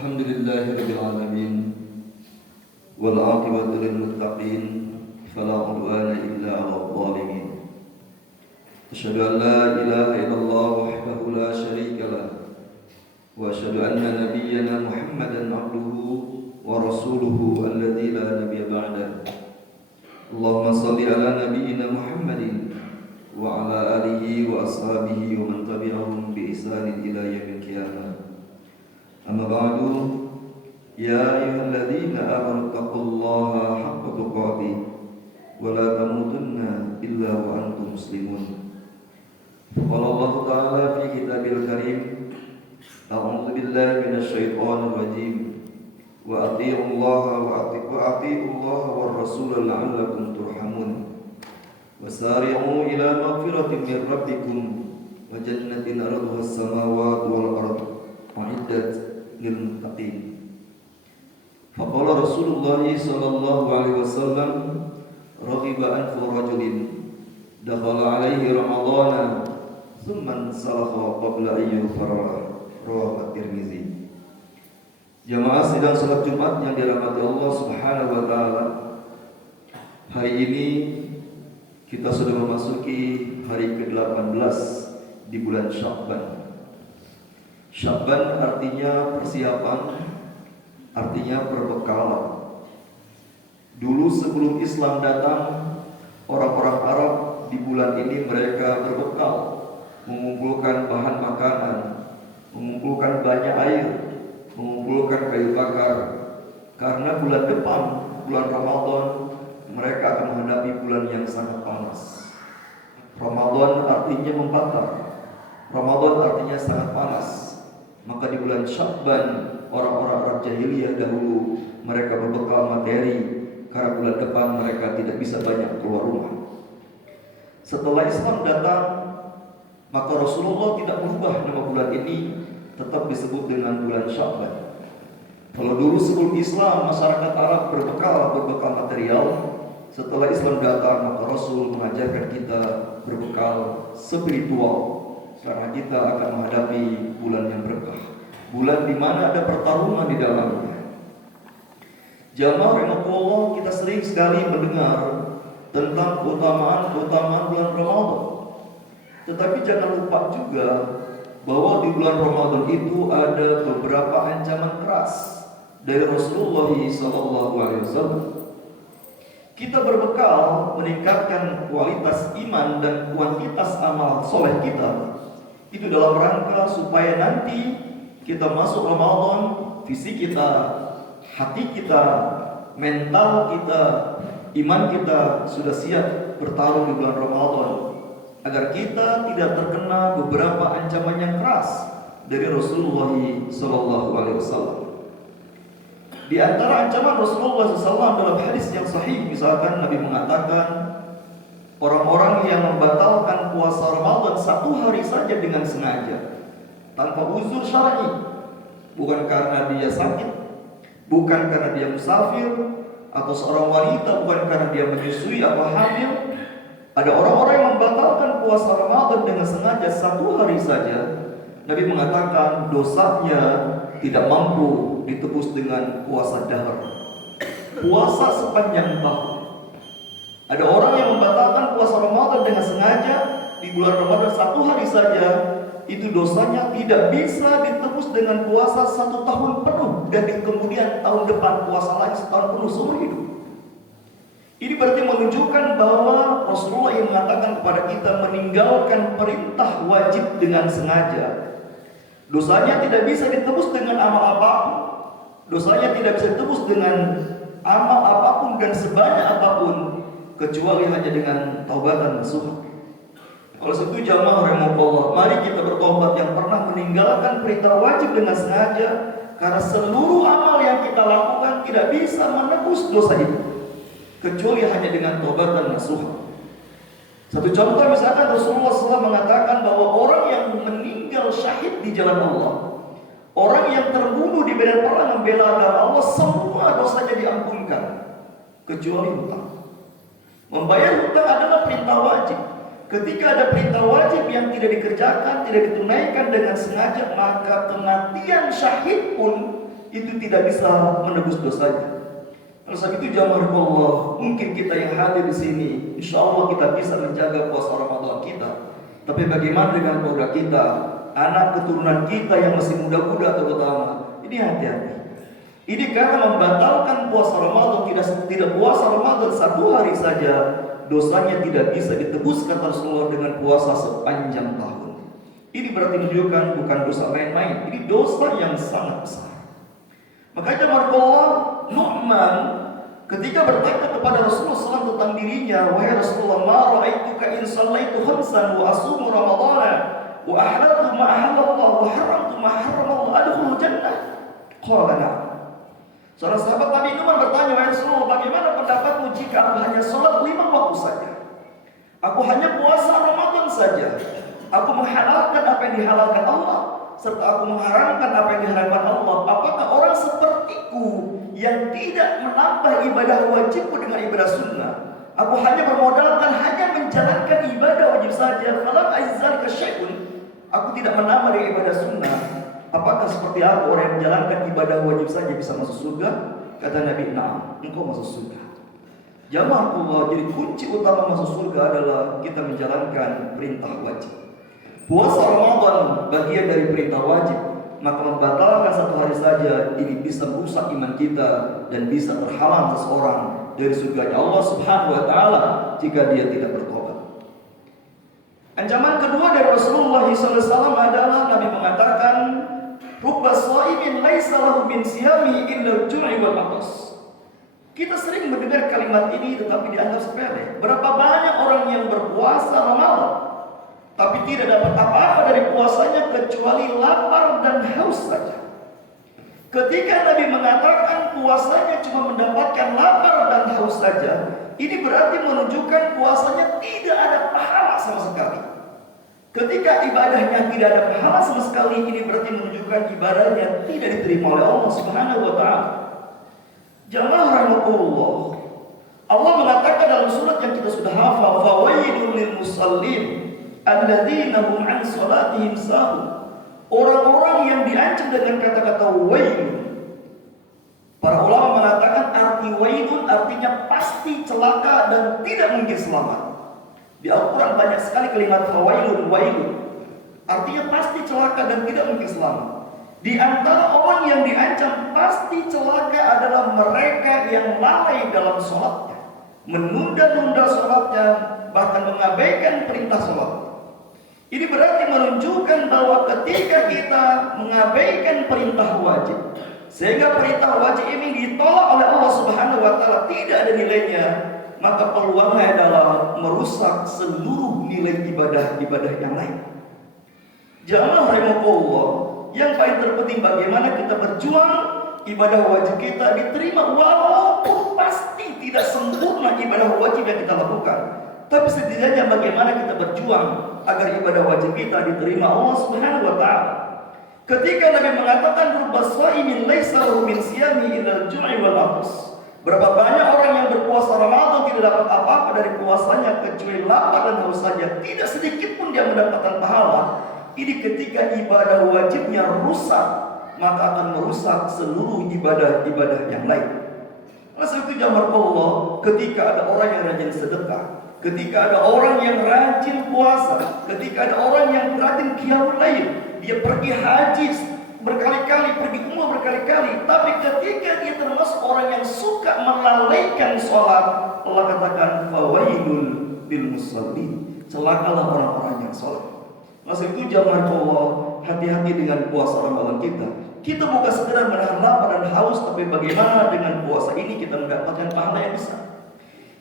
Alhamdulillahirabbil alamin wal 'aqibatu lil muttaqin fala 'udwana illa 'alal zalimin. Asyhadu an la ilaha illallah wahdahu la syarika lah wa asyhadu anna nabiyyana Muhammadan 'abduhu wa rasuluhu alladzi la nabiyya ba'da. Allahumma shalli ala nabiyyina Muhammadin wa ala alihi wa ashabihi wa man tabi'ahum bi ihsanin ila yaumil qiyamah. Amma ba'du, ya ayyuhalladzina amanu taqullaha haqqa tuqatih wa la tamutunna illa wa antum muslimun. Qala Allah Ta'ala fi kitabil karim, a'udzu billahi minasy syaithanir rajim, wa athi'ullaha wa athi'ullaha war rasul la'allakum turhamun. Wasari'u ila maghfiratin min rabbikum wa jannatin 'arduha as-samawati wal ardu u'iddat lil muttaqin. Faqala Rasulullah sallallahu alaihi wasallam, raghiba anfu rajulin dakhala alaihi ramadhana thumma salakha qabla an yufarra, rawahu at-Tirmizi. Jamaah sidang salat Jumat yang dirahmati Allah Subhanahu wa taala, hari ini kita sudah memasuki hari ke-18 di bulan Sya'ban. Sya'ban artinya persiapan, artinya perbekalan. Dulu sebelum Islam datang, orang-orang Arab di bulan ini mereka berbekal, mengumpulkan bahan makanan, mengumpulkan banyak air, mengumpulkan kayu bakar. Karena bulan depan, bulan Ramadan, mereka akan menghadapi bulan yang sangat panas. Ramadan artinya membakar, Ramadan artinya sangat panas. Maka di bulan Sya'ban, orang-orang Arab jahiliyah dahulu mereka berbekal materi, karena bulan depan mereka tidak bisa banyak keluar rumah. Setelah Islam datang, maka Rasulullah tidak merubah nama bulan ini, tetap disebut dengan bulan Sya'ban. Kalau dulu sebelum Islam masyarakat Arab berbekal material, setelah Islam datang maka Rasul mengajarkan kita berbekal spiritual, karena kita akan menghadapi bulan yang berkah, bulan di mana ada pertarungan di dalamnya. Jamaah rahimakumullah, kita sering sekali mendengar tentang keutamaan bulan Ramadan. Tetapi jangan lupa juga bahwa di bulan Ramadan itu ada beberapa ancaman keras dari Rasulullah SAW. Kita berbekal meningkatkan kualitas iman dan kuantitas amal soleh kita, itu dalam rangka supaya nanti kita masuk Ramadan, fisik kita, hati kita, mental kita, iman kita sudah siap bertarung di bulan Ramadan, agar kita tidak terkena beberapa ancaman yang keras dari Rasulullah SAW. Di antara ancaman Rasulullah SAW dalam hadis yang sahih, misalkan Nabi mengatakan, orang-orang yang membatalkan puasa Ramadan satu hari saja dengan sengaja, tanpa uzur syar'i, bukan karena dia sakit, bukan karena dia musafir, atau seorang wanita bukan karena dia menyusui atau hamil. Ada orang-orang yang membatalkan puasa Ramadan dengan sengaja satu hari saja. Nabi mengatakan dosanya tidak mampu ditebus dengan puasa dahar, puasa sepanjang tahun. Ada orang yang membatalkan puasa Ramadan dengan sengaja di bulan Ramadan satu hari saja, itu dosanya tidak bisa ditebus dengan puasa satu tahun penuh, dan di kemudian tahun depan puasa lagi setahun penuh seumur hidup. Ini berarti menunjukkan bahwa Rasulullah yang mengatakan kepada kita meninggalkan perintah wajib dengan sengaja, dosanya tidak bisa ditebus dengan amal apapun, dosanya tidak bisa ditebus dengan amal apapun dan sebanyak apapun, kecuali hanya dengan taubatan nasuha. Oleh sebab itu jamaah rahimakumullah, mari kita bertobat yang pernah meninggalkan perintah wajib dengan sengaja, karena seluruh amal yang kita lakukan tidak bisa menebus dosa itu, kecuali hanya dengan taubatan nasuha. Satu contoh misalkan Rasulullah SAW mengatakan bahwa orang yang meninggal syahid di jalan Allah, orang yang terbunuh di medan perang membela agama Allah, semua dosanya diampunkan kecuali hutang. Membayar hutang adalah perintah wajib. Ketika ada perintah wajib yang tidak dikerjakan, tidak ditunaikan dengan sengaja, maka kematian syahid pun itu tidak bisa menebus dosanya. Oleh sebab itu jamaah Allah, mungkin kita yang hadir di sini, insya Allah kita bisa menjaga puasa Ramadan kita. Tapi bagaimana dengan keluarga kita, anak keturunan kita yang masih muda-muda terutama? Ini hati-hati. Ini karena membatalkan puasa Ramadan, tidak puasa Ramadan satu hari saja, dosanya tidak bisa ditebus kata Rasulullah dengan puasa sepanjang tahun. Ini berarti menunjukkan bukan dosa main-main, ini dosa yang sangat besar. Makanya Allah Nu'man ketika bertanya kepada Rasulullah SAW tentang dirinya, wahai Rasulullah, ma ra'aituka in sallaitu khamsan wa asumu ramadana wa ahlaltu ma ahallallah wa haramtu ma haramallah adkhulul jannah. Qala na'am. Seorang sahabat Nabi Nu'man bertanya, wahai Rasulullah, bagaimana pendapatmu jika aku hanya sholat 5 waktu saja? Aku hanya puasa Ramadan saja. Aku menghalalkan apa yang dihalalkan Allah, serta aku mengharamkan apa yang diharamkan Allah. Apakah orang sepertiku yang tidak menambah ibadah wajibku dengan ibadah sunnah? Aku hanya bermodalkan hanya menjalankan ibadah wajib saja. Falam aizalika syai'un. Aku tidak menambah dari ibadah sunnah. Apakah seperti aku orang yang menjalankan ibadah wajib saja bisa masuk surga? Kata Nabi, "Na'am, engkau masuk surga." Jamaah Allah, jadi kunci utama masuk surga adalah kita menjalankan perintah wajib. Puasa Ramadan bagian dari perintah wajib, maka membatalkan satu hari saja ini bisa merusak iman kita dan bisa terhalang seseorang dari surganya Allah Subhanahu wa taala jika dia tidak bertobat. Ancaman kedua dari Rasulullah SAW adalah Nabi mengatakan, rubba shaimin laisa lahu min siyami illa al-ju'i wal 'atas. Kita sering mendengar kalimat ini tetapi dianggap sepele. Berapa banyak orang yang berpuasa Ramadan tapi tidak dapat apa-apa dari puasanya kecuali lapar dan haus saja. Ketika Nabi mengatakan puasanya cuma mendapatkan lapar dan haus saja, ini berarti menunjukkan puasanya tidak ada pahala sama sekali. Ketika ibadahnya tidak ada pahala sama sekali, ini berarti menunjukkan ibadahnya tidak diterima oleh Allah Subhanahu wa taala. Jamaah rahimahullah, Allah mengatakan dalam surat yang kita sudah hafal, fawailul lil musallin alladzina hum an salatihim sahun. Orang-orang yang diancam dengan kata-kata wail. Para ulama mengatakan arti wailun artinya pasti celaka dan tidak mungkin selamat. Di Al-Quran banyak sekali kalimat fawailun, wailun. Artinya pasti celaka dan tidak mungkin selamat. Di antara orang yang diancam pasti celaka adalah mereka yang lalai dalam sholatnya, menunda-nunda sholatnya, bahkan mengabaikan perintah sholat. Ini berarti menunjukkan bahwa ketika kita mengabaikan perintah wajib, sehingga perintah wajib ini ditolak oleh Allah Subhanahu wa taala, tidak ada nilainya, maka peluangnya adalah merusak seluruh nilai ibadah-ibadah yang lain. Jamaah rahimahullah, yang paling terpenting bagaimana kita berjuang ibadah wajib kita diterima, walaupun pasti tidak sempurna ibadah wajib yang kita lakukan. Tapi setidaknya bagaimana kita berjuang agar ibadah wajib kita diterima Allah Subhanahu wa taala. Ketika Nabi mengatakan rubba shaimin laisa lahu min siyami illa al-ju'i wal 'atas. Berapa banyak orang yang berpuasa Ramadan tidak dapat apa-apa dari puasanya kecuali lapar dan haus saja. Tidak sedikit pun dia mendapatkan pahala. Ini ketika ibadah wajibnya rusak, maka akan merusak seluruh ibadah-ibadah yang lain. Oleh sebab itu jamaah Allah, ketika ada orang yang rajin sedekah, ketika ada orang yang rajin puasa, ketika ada orang yang rajin qiyamul lail, dia pergi haji berkali-kali, pergi umrah berkali-kali, tapi ketika dia termasuk orang yang suka melalaikan sholat, Allah katakan fawailul lil musallin, celakalah orang-orang yang sholat. Masa itu jamaah Allah, hati-hati dengan puasa Ramadan kita. Kita bukan sekedar menahan lapar dan haus, tapi bagaimana dengan puasa ini kita mendapatkan pahala yang besar.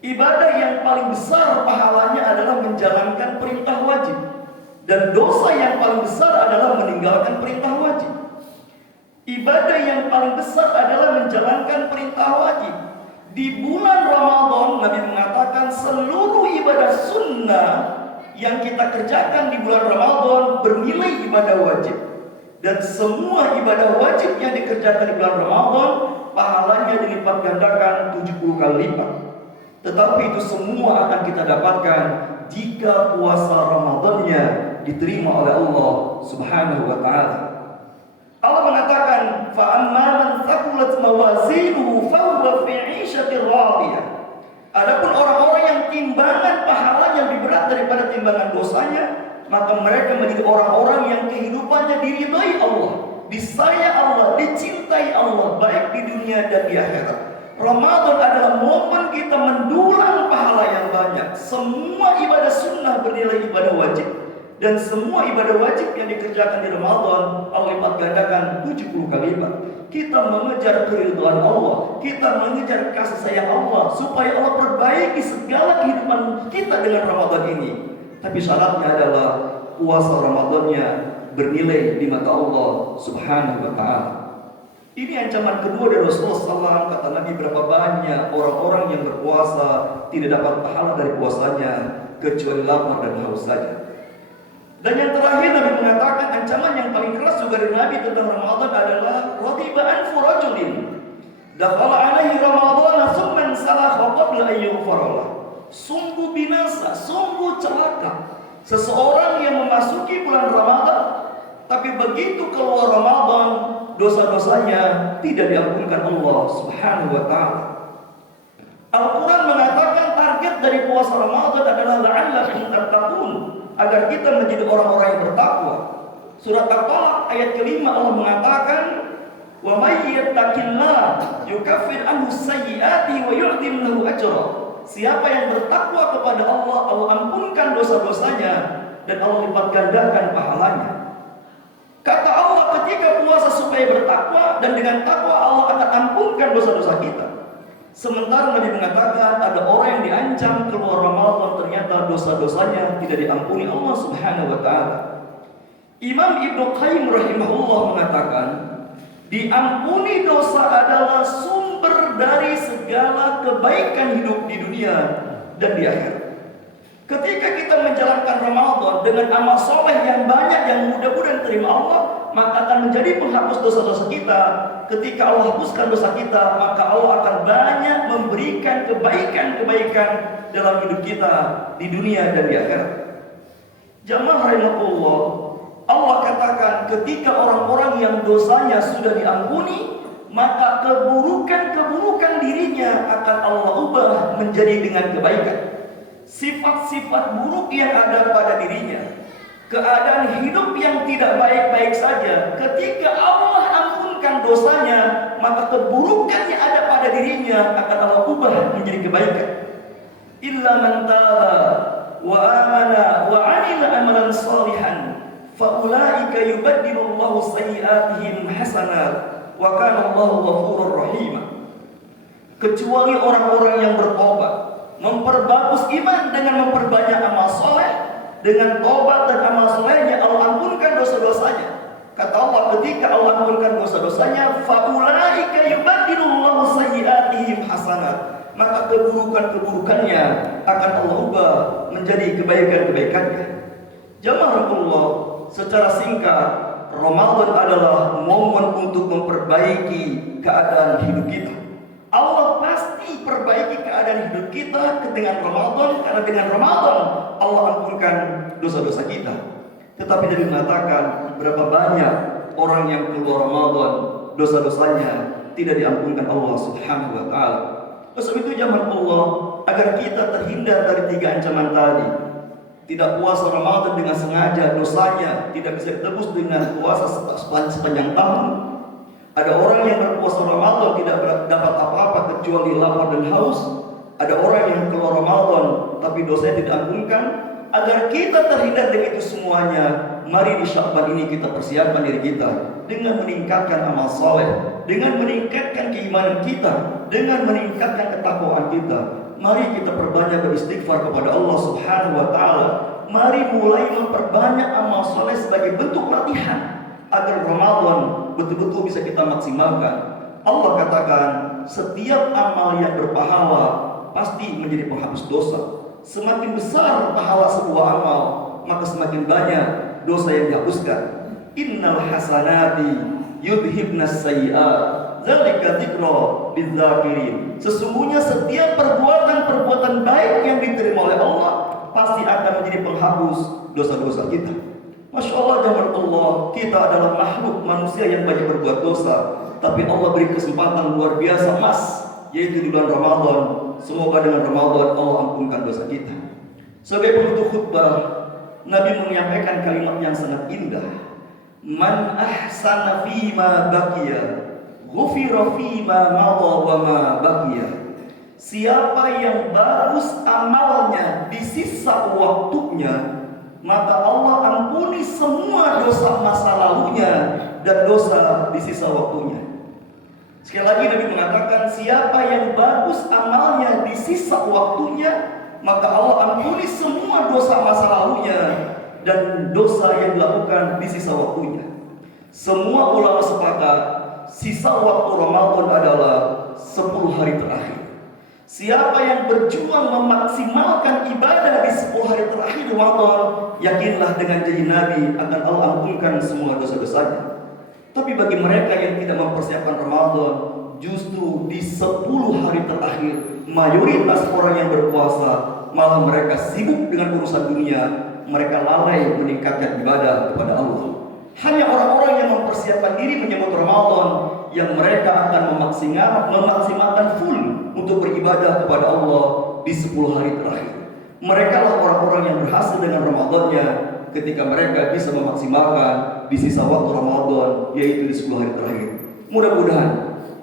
Ibadah yang paling besar pahalanya adalah menjalankan perintah wajib, dan dosa yang paling besar adalah meninggalkan perintah wajib. Ibadah yang paling besar adalah menjalankan perintah wajib. Di bulan Ramadan Nabi mengatakan seluruh ibadah sunnah yang kita kerjakan di bulan Ramadan bernilai ibadah wajib, dan semua ibadah wajib yang dikerjakan di bulan Ramadan pahalanya dilipat gandakan 70 kali lipat. Tetapi itu semua akan kita dapatkan jika puasa Ramadannya diterima oleh Allah Subhanahu wa taala. Allah mengatakan fa amma man thaqulat mawazinuhu fa huwa fi 'ishatir radiyah. Adapun orang-orang yang timbangan pahalanya lebih berat daripada timbangan dosanya, maka mereka menjadi orang-orang yang kehidupannya diridhai Allah, disayang Allah, dicintai Allah, baik di dunia dan di akhirat. Ramadan adalah momen kita mendulang pahala yang banyak. Semua ibadah sunnah bernilai ibadah wajib, dan semua ibadah wajib yang dikerjakan di Ramadan Allah lipat gandakan 70 kali lipat. Kita mengejar keridhaan Allah, kita mengejar kasih sayang Allah, supaya Allah perbaiki segala kehidupan kita dengan Ramadan ini. Tapi syaratnya adalah puasa Ramadannya bernilai di mata Allah Subhanahu wa ta'ala. Ini ancaman kedua dari Rasulullah SAW. Kata Nabi, berapa banyak orang-orang yang berpuasa tidak dapat pahala dari puasanya kecuali lapar dan haus saja. Dan yang terakhir Nabi mengatakan ancaman yang paling keras juga dari Nabi tentang Ramadan adalah radiba anfu rajulin dakhala alaihi Ramadan thumma salakha qabla an yughfara. Sungguh binasa, sungguh celaka seseorang yang memasuki bulan Ramadan, tapi begitu keluar Ramadan dosa-dosanya tidak diampunkan Allah Subhanahu wa ta'ala. Al-Quran mengatakan target dari puasa Ramadan adalah la'allakum tattaqun, agar kita menjadi orang-orang yang bertakwa. Surat At-Talaq ayat kelima Allah mengatakan, wa may yattaqillah yukaffir anhu sayyi'atihi wa yu'tim lahu ajra. Siapa yang bertakwa kepada Allah, Allah ampunkan dosa-dosanya dan Allah lipat gandakan pahalanya. Kata Allah, ketika puasa supaya bertakwa, dan dengan takwa Allah akan ampunkan dosa-dosa kita. Sementara Nabi mengatakan ada orang yang diancam keluar Ramadan, ternyata dosa-dosanya tidak diampuni Allah Subhanahu wa ta'ala. Imam Ibnu Qayyim rahimahullah mengatakan, diampuni dosa adalah sumber dari segala kebaikan hidup di dunia dan di akhirat. Ketika kita menjalankan Ramadan dengan amal soleh yang banyak yang mudah-mudahan terima Allah, maka akan menjadi penghapus dosa-dosa kita. Ketika Allah hapuskan dosa kita, maka Allah akan banyak memberikan kebaikan-kebaikan dalam hidup kita di dunia dan di akhirat. Jamaah rahimakumullah, Allah katakan ketika orang-orang yang dosanya sudah diampuni, maka keburukan-keburukan dirinya akan Allah ubah menjadi dengan kebaikan. Sifat-sifat buruk yang ada pada dirinya, keadaan hidup yang tidak baik-baik saja, ketika Allah ampunkan dosanya, maka keburukan yang ada pada dirinya akan Allah ubah menjadi kebaikan. Illa man taba wa amana wa 'amila amalan shalihan fa ulaika yubaddilullahu sayyi'atihim hasanat wa kana Allahu ghafurur rahim. Kecuali orang-orang yang bertobat, memperbagus iman dengan memperbanyak amal soleh, dengan tobat dan amal solehnya Allah ampunkan dosa-dosanya. Kata Allah, ketika Allah ampunkan dosa-dosanya, faulaika yubaddilullahu sayyi'atihim hasanat, maka keburukan-keburukannya akan Allah ubah menjadi kebaikan-kebaikannya. Jamaah Allah, secara singkat, Ramadan adalah momen untuk memperbaiki keadaan hidup kita. Allah pasti perbaiki keadaan hidup kita dengan Ramadan, karena dengan Ramadan Allah ampunkan dosa-dosa kita. Tetapi Nabi mengatakan berapa banyak orang yang keluar Ramadan dosa-dosanya tidak diampunkan Allah Subhanahu wa ta'ala. Sebab itu jamaah Allah, agar kita terhindar dari 3 ancaman tadi. Tidak puasa Ramadan dengan sengaja, dosanya tidak bisa ditebus dengan puasa sepanjang tahun. Ada orang yang berpuasa Ramadan tidak dapat apa-apa kecuali lapar dan haus. Ada orang yang keluar Ramadan tapi dosanya tidak diampunkan. Agar kita terhindar dari itu semuanya, mari di Sya'ban ini kita persiapkan diri kita dengan meningkatkan amal soleh, dengan meningkatkan keimanan kita, dengan meningkatkan ketakwaan kita. Mari kita perbanyak beristighfar kepada Allah Subhanahu wa ta'ala. Mari mulai memperbanyak amal soleh sebagai bentuk latihan agar Ramadan betul-betul bisa kita maksimalkan. Allah katakan, setiap amal yang berpahala pasti menjadi penghapus dosa. Semakin besar pahala sebuah amal, maka semakin banyak dosa yang dihapuskan. Innal hasanati yudhibnas sayyi'at, dzalika dzikra lidzakirin. Sesungguhnya setiap perbuatan-perbuatan baik yang diterima oleh Allah pasti akan menjadi penghapus dosa-dosa kita. Masya Allah, jamaah Allah, kita adalah makhluk manusia yang banyak berbuat dosa, tapi Allah beri kesempatan luar biasa emas, yaitu di bulan Ramadan. Semoga dengan Ramadan Allah ampunkan dosa kita. Sebagai penutup khutbah, Nabi menyampaikan kalimat yang sangat indah. Man ahsana fima baqiya, ghufira fima madha wa ma baqiya. Siapa yang bagus amalnya di sisa waktunya, maka Allah ampuni semua dosa masa lalunya dan dosa di sisa waktunya. Sekali lagi Nabi mengatakan, siapa yang bagus amalnya di sisa waktunya, maka Allah ampuni semua dosa masa lalunya dan dosa yang dilakukan di sisa waktunya. Semua ulama sepakat, sisa waktu Ramadan adalah 10 hari terakhir. Siapa yang berjuang memaksimalkan ibadah di 10 hari terakhir Ramadan, yakinlah dengan janji Nabi akan Allah ampunkan semua dosa-dosanya. Tapi bagi mereka yang tidak mempersiapkan Ramadan, justru di 10 hari terakhir, mayoritas orang yang berpuasa malah mereka sibuk dengan urusan dunia, mereka lalai meningkatkan ibadah kepada Allah. Hanya orang-orang yang mempersiapkan diri menyambut Ramadan yang mereka akan memaksimalkan full untuk beribadah kepada Allah di 10 hari terakhir. Mereka lah orang-orang yang berhasil dengan Ramadannya ketika mereka bisa memaksimalkan di sisa waktu Ramadan, yaitu di 10 hari terakhir. Mudah-mudahan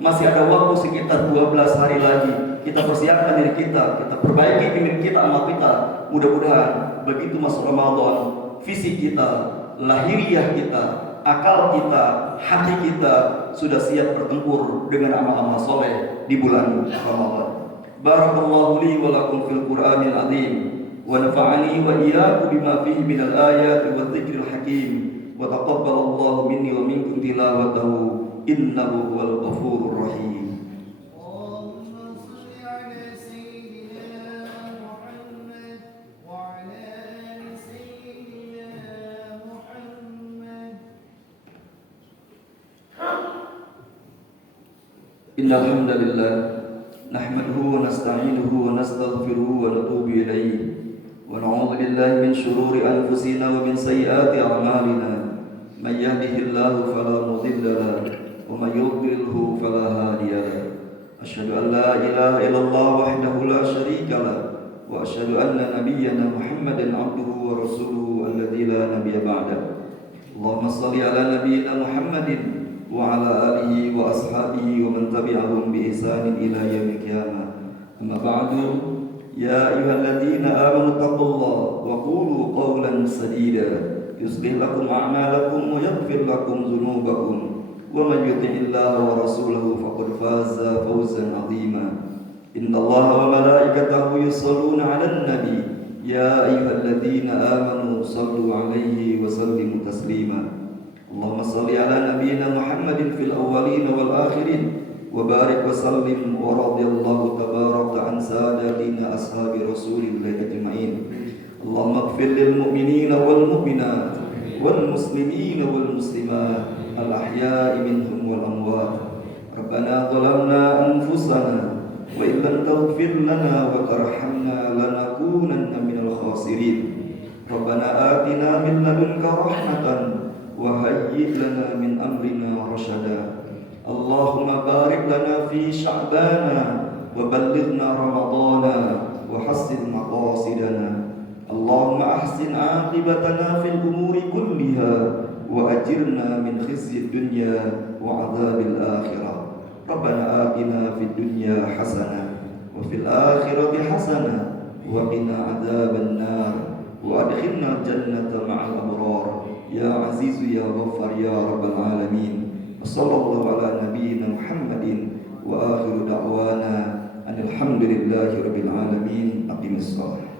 masih ada waktu sekitar 12 hari lagi. Kita persiapkan diri kita perbaiki iman kita, amal kita. Mudah-mudahan begitu masuk Ramadan, visi kita, lahiriah kita, akal kita, hati kita sudah siap bertempur dengan amal-amal soleh di bulan Ramadan. Barakallahu li wa lakum fil Qur'anil azim wa nafa'ani wa iyyakum bima fihi minal ayati wa dzikril hakim wa taqabbalallahu minni wa minkum tilawatahu innahu huwal ghafurur rahim. Innal hamdalillah nahmaduhu wa nasta'inuhu wa nastaghfiruhu wa natubu ilayhi wa na'udzu billahi min shururi anfusina wa min sayyiati a'malina. May yahdihillahu fala mudilla lahu wa may yudlilhu fala hadiya lahu. Asyhadu an la ilaha illallah wahdahu la syarika lahu wa asyhadu anna nabiyyana Muhammadan 'abduhu wa rasuluhu alladzi la nabiyya ba'dahu. Allahumma shalli ala nabiyyina Muhammadin وعلى آله وأصحابه ومن تبعهم بإحسان إلى يوم القيامة. أما بعد يا أيها الذين آمنوا اتقوا الله وقولوا قولا سديدا يصلح لكم أعمالكم ويغفر لكم ذنوبكم ومن يطع الله ورسوله فقد فاز فوزا عظيما. إن الله وملائكته يصلون على النبي يا أيها الذين آمنوا صلوا عليه وسلموا تسليما. اللهم صل على نبينا محمد في الأولين والآخرين وبارك وسلم ورضي الله تبارك عن ساداتنا أصحاب رسول الله أجمعين. اللهم اغفر للمؤمنين والمؤمنات والمسلمين والمسلمات الأحياء منهم والأموات. ربنا ظلمنا أنفسنا وإن لم تغفر لنا وترحمنا لنكونن من الخاسرين. ربنا آتنا من لدنك رحمة وهيئ لنا من أمرنا رشدا. اللهم بارك لنا في شعبان وبلغنا رمضان وحسن مقاصدنا. اللهم أحسن عاقبتنا في الأمور كلها وأجرنا من خزي الدنيا وعذاب الآخرة. ربنا آتنا في الدنيا حسنة وفي الآخرة حسنة وقنا عذاب النار وأدخلنا الجنة مع الأبرار يا عزيز يا غفار يا رب العالمين. وصلى الله على نبينا محمد وآخر دعوانا أن الحمد لله رب العالمين. أقم الصلاة.